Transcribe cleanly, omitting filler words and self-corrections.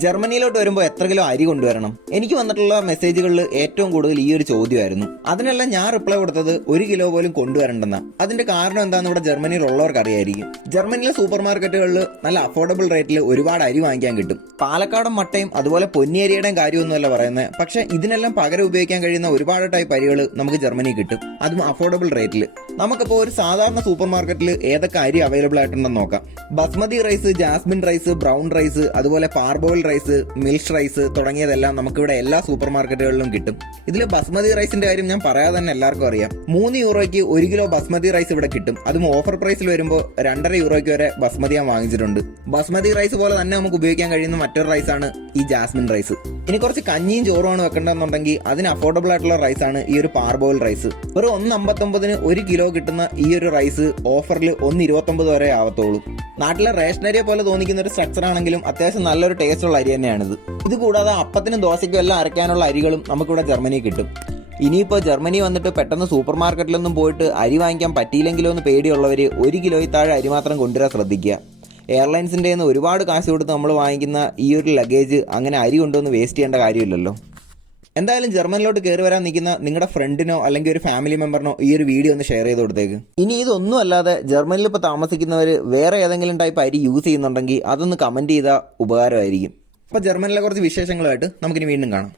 ജർമ്മനിയിലോട്ട് വരുമ്പോൾ എത്ര കിലോ അരി കൊണ്ടുവരണം? എനിക്ക് വന്നിട്ടുള്ള മെസ്സേജുകളിൽ ഏറ്റവും കൂടുതൽ ഈ ഒരു ചോദ്യമായിരുന്നു. അതിനെല്ലാം ഞാൻ റിപ്ലൈ കൊടുത്തത് 1 കിലോ പോലും കൊണ്ടുവരണ്ടെന്ന. അതിന്റെ കാരണം എന്താണെന്ന് ഇവിടെ ജർമ്മനിയിൽ ഉള്ളവർക്ക് അറിയായിരിക്കും. ജർമ്മനിയിലെ സൂപ്പർ മാർക്കറ്റുകളിൽ നല്ല അഫോർഡബിൾ റേറ്റിൽ ഒരുപാട് അരി വാങ്ങിക്കാൻ കിട്ടും. പാലക്കാടൻ മട്ടയും അതുപോലെ പൊന്നിയരിയുടെയും കാര്യമൊന്നുമല്ല പറയുന്നത്. പക്ഷെ ഇതിനെല്ലാം പകരം ഉപയോഗിക്കാൻ കഴിയുന്ന ഒരുപാട് ടൈപ്പ് അരികൾ നമുക്ക് ജർമ്മനിയിൽ കിട്ടും, അതും അഫോർഡബിൾ റേറ്റിൽ. നമുക്കിപ്പോൾ ഒരു സാധാരണ സൂപ്പർ മാർക്കറ്റിൽ ഏതൊക്കെ അരി അവൈലബിൾ ആയിട്ടുണ്ടെന്ന് നോക്കാം. Basmati rice, jasmine rice, brown rice, അതുപോലെ പാർബോയിൽ റൈസ്, മിൽഷ് റൈസ് തുടങ്ങിയതെല്ലാം നമുക്കിവിടെ എല്ലാ സൂപ്പർ മാർക്കറ്റുകളിലും കിട്ടും. ഇതിൽ ബസ്മതി റൈസിന്റെ കാര്യം ഞാൻ പറയാതെ തന്നെ എല്ലാവർക്കും അറിയാം. 3 യൂറോയ്ക്ക് 1 കിലോ ബസ്മതി റൈസ് ഇവിടെ കിട്ടും. അതും ഓഫർ പ്രൈസിൽ വരുമ്പോൾ 2.5 യൂറോയ്ക്ക് വരെ ബസ്മതി ഞാൻ വാങ്ങിച്ചിട്ടുണ്ട്. ബസ്മതി റൈസ് പോലെ തന്നെ നമുക്ക് ഉപയോഗിക്കാൻ കഴിയുന്ന മറ്റൊരു റൈസാണ് ഈ ജാസ്മിൻ റൈസ്. ഇനി കുറച്ച് കഞ്ഞിയും ചോറുമാണ് വെക്കേണ്ടതെന്നുണ്ടെങ്കിൽ അതിന് അഫോർഡബിൾ ആയിട്ടുള്ള റൈസാണ് ഈ ഒരു പാർബോയിൽ റൈസ്. ഒരു 1.59 1 കിലോ കിട്ടുന്ന ഈ ഒരു റൈസ് ഓഫറിൽ 1.29 വരെ ആവത്തുള്ളൂ. നാട്ടിലെ റേഷനരിയെ പോലെ തോന്നിക്കുന്ന ഒരു സ്ട്രക്ചർ ആണെങ്കിലും അത്യാവശ്യം നല്ലൊരു ടേസ്റ്റ് ഉള്ള അരി തന്നെയാണിത്. ഇത് കൂടാതെ അപ്പത്തിനും ദോശയ്ക്കും എല്ലാം അരയ്ക്കാനുള്ള അരികളും നമുക്കിവിടെ ജർമ്മനിയിൽ കിട്ടും. ഇനിയിപ്പോൾ ജർമ്മനി വന്നിട്ട് പെട്ടെന്ന് സൂപ്പർ മാർക്കറ്റിലൊന്നും പോയിട്ട് അരി വാങ്ങിക്കാൻ പറ്റിയില്ലെങ്കിലോ എന്ന് പേടിയുള്ളവർ 1 കിലോയിൽ താഴെ അരി മാത്രം കൊണ്ടുവരാൻ ശ്രദ്ധിക്കുക. എയർലൈൻസിൻ്റെ നിന്ന് ഒരുപാട് കാശ് കൊടുത്ത് നമ്മൾ വാങ്ങിക്കുന്ന ഈ ഒരു ലഗേജ് അങ്ങനെ അരി കൊണ്ടുവന്ന് വേസ്റ്റ് ചെയ്യേണ്ട കാര്യമില്ലല്ലോ. എന്തായാലും ജർമ്മനിലോട്ട് കയറി വരാൻ നിൽക്കുന്ന നിങ്ങളുടെ ഫ്രണ്ടിനോ അല്ലെങ്കിൽ ഒരു ഫാമിലി മെമ്പറിനോ ഈ ഒരു വീഡിയോ ഒന്ന് ഷെയർ ചെയ്ത് കൊടുത്തേക്ക്. ഇനി ഇതൊന്നും അല്ലാതെ ജർമ്മനിയിൽ ഇപ്പോൾ താമസിക്കുന്നവർ വേറെ ഏതെങ്കിലും ടൈപ്പ് അരി യൂസ് ചെയ്യുന്നുണ്ടെങ്കിൽ അതൊന്ന് കമൻറ്റ് ചെയ്താൽ ഉപകാരമായിരിക്കും. അപ്പോൾ ജർമ്മനിലെ കുറച്ച് വിശേഷങ്ങളുമായിട്ട് നമുക്കിനി വീണ്ടും കാണാം.